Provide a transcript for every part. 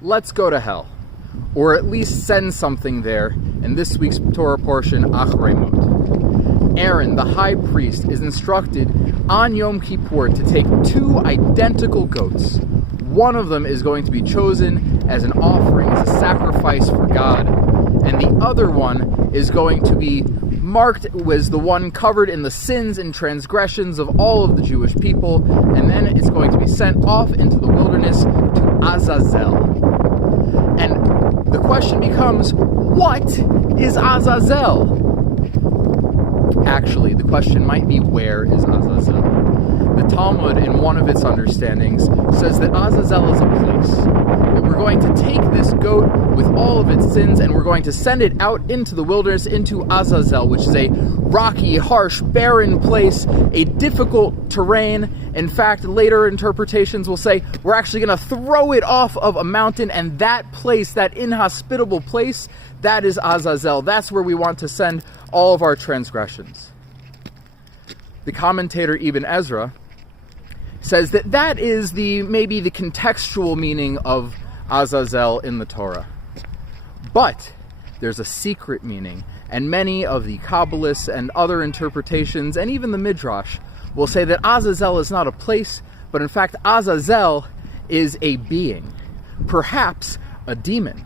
let's go to hell, or at least send something there in this week's Torah portion, Achari. Aaron, the high priest, is instructed on Yom Kippur to take 2 identical goats. One of them is going to be chosen as an offering, as a sacrifice for God, and the other one is going to be marked as the one covered in the sins and transgressions of all of the Jewish people, and then it's going to be sent off into the wilderness to Azazel. And the question becomes, what is Azazel? Actually, the question might be, where is Azazel? The Talmud, in one of its understandings, says that Azazel is a place. That we're going to take this goat with all of its sins and we're going to send it out into the wilderness, into Azazel, which is a rocky, harsh, barren place, a difficult terrain. In fact, later interpretations will say we're actually going to throw it off of a mountain, and that place, that inhospitable place, that is Azazel. That's where we want to send all of our transgressions. The commentator Ibn Ezra says that that is maybe the contextual meaning of Azazel in the Torah. But there's a secret meaning, and many of the Kabbalists and other interpretations, and even the Midrash, will say that Azazel is not a place, but in fact Azazel is a being, perhaps a demon,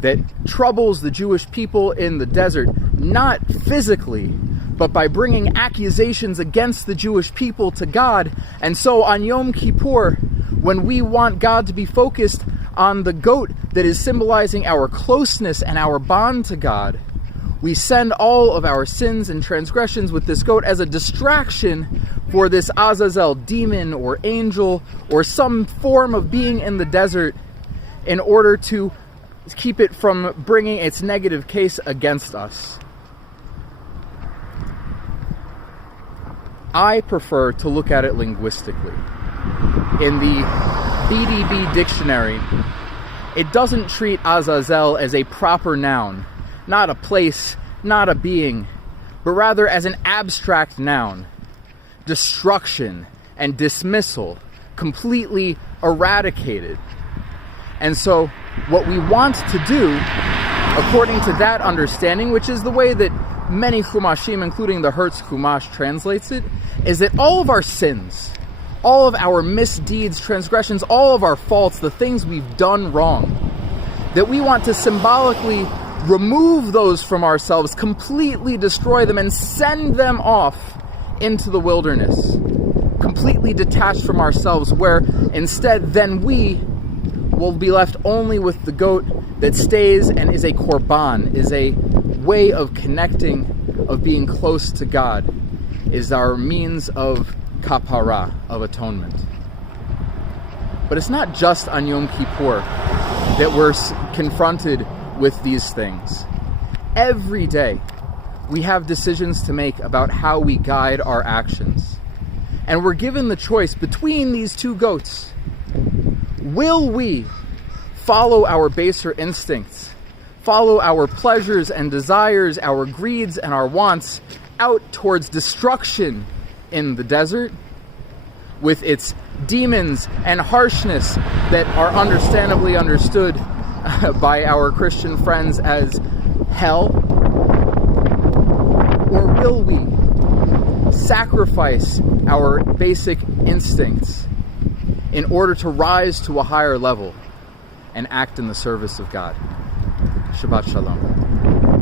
that troubles the Jewish people in the desert, not physically, but by bringing accusations against the Jewish people to God. And so on Yom Kippur, when we want God to be focused on the goat that is symbolizing our closeness and our bond to God, we send all of our sins and transgressions with this goat as a distraction for this Azazel demon or angel or some form of being in the desert, in order to keep it from bringing its negative case against us. I prefer to look at it linguistically. In the BDB dictionary, it doesn't treat Azazel as a proper noun, not a place, not a being, but rather as an abstract noun. Destruction and dismissal, completely eradicated. And so what we want to do, according to that understanding, which is the way that many Chumashim, including the Hertz Chumash, translates it, is that all of our sins, all of our misdeeds, transgressions, all of our faults, the things we've done wrong, that we want to symbolically remove those from ourselves, completely destroy them, and send them off into the wilderness, completely detached from ourselves, where instead then we will be left only with the goat that stays and is a korban, is a way of connecting, of being close to God, is our means of kapara, of atonement. But it's not just on Yom Kippur that we're confronted with these things. Every day we have decisions to make about how we guide our actions. And we're given the choice between these 2 goats. Will we follow our baser instincts, follow our pleasures and desires, our greeds and our wants out towards destruction in the desert, with its demons and harshness that are understandably understood by our Christian friends as hell? Or will we sacrifice our basic instincts in order to rise to a higher level and act in the service of God? Shabbat Shalom.